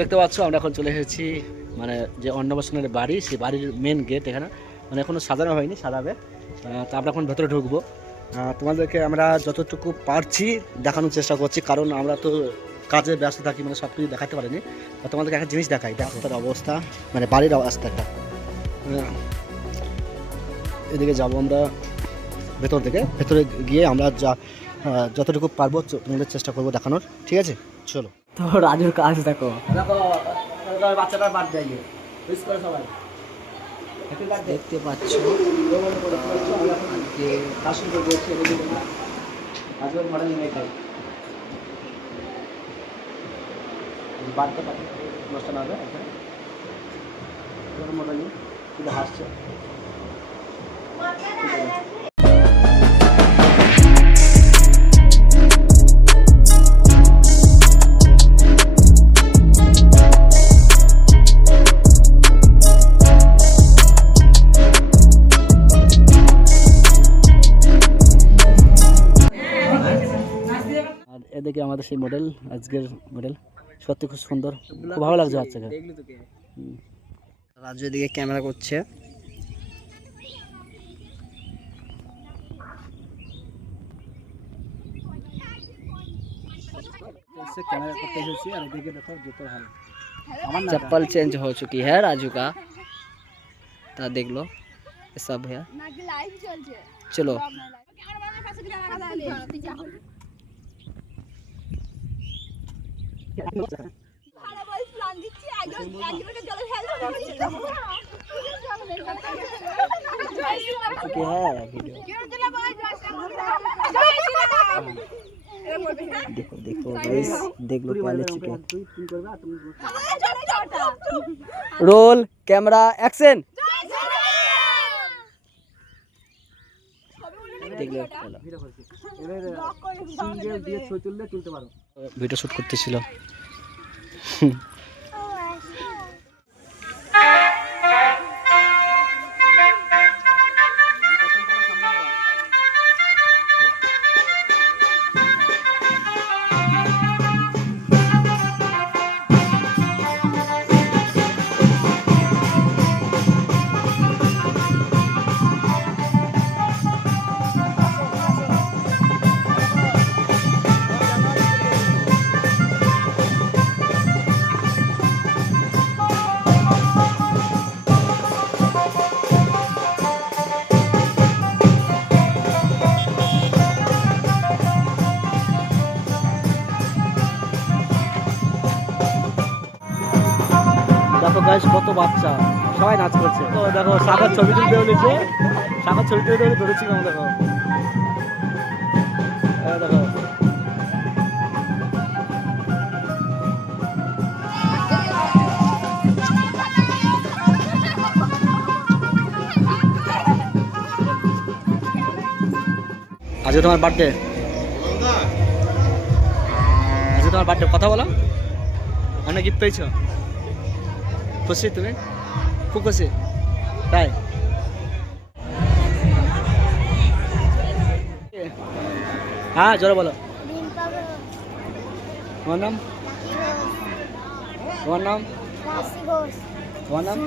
দেখতে পাচ্ছ আমরা এখন চলে এসেছি মানে যে অন্নপ্রাশনের বাড়ি, সেই বাড়ির মেন গেট এখানে, মানে এখনো সাজানো হয়নি, সাজাবে। তো আমরা এখন ভেতরে ঢুকবো। তোমাদেরকে আমরা যতটুকু পারছি দেখানোর চেষ্টা করছি, কারণ আমরা তো কাজে ব্যস্ত থাকি, মানে সব কিছু দেখাতে পারিনি। তোমাদেরকে একটা জিনিস দেখাই, দেখো তার অবস্থা, মানে বাড়ির অবস্থাটা। এদিকে যাবো আমরা ভেতর থেকে, ভেতরে গিয়ে আমরা যতটুকু পারবো তোমাদের চেষ্টা করবো দেখানোর, ঠিক আছে? চলো। তো রাজুর কাজ দেখো, বাচ্চাটার বার্থডে সবাই দেখতে পাচ্ছ। অনুষ্ঠান হবে মোটামুটি শুধু হাসছে। এদিকে আমাদের সেই মডেল, আজকের মডেল সত্যি খুব সুন্দর, খুব ভালো লাগছে বাচ্চাকে। রাজু এদিকে ক্যামেরা করছে। कैमरा करते एसेছি আর এদিকে দেখো জুতোর হাল। चप्पल चेंज हो चुकी है राजू का, ता देख लो ये सब है। चलो देखो देखो गाइस, देख लो पहले चिकन। Roll camera action. देख लो সিঙ্গেল দিয়ে ছবি তুলতে পারো। ভিডিও শুট করতেছিল। দেখো গাইস কত বাচ্চা, সবাই নাচ করছে। তো দেখো সাগর ছবি তুলতে বলেছে, সাগর ছবি তুলতে বলে ধরেছি কেমন দেখো। দেখো আজকে তোমার বার্থডে, আজকে তোমার বার্থডে, কথা বলো। অনেক গিফট পেয়েছো, খুশি তুমি? খুব খুশি তাই? হ্যাঁ জোরে বলো। তোমার নাম? তোমার নাম? তোমার নাম?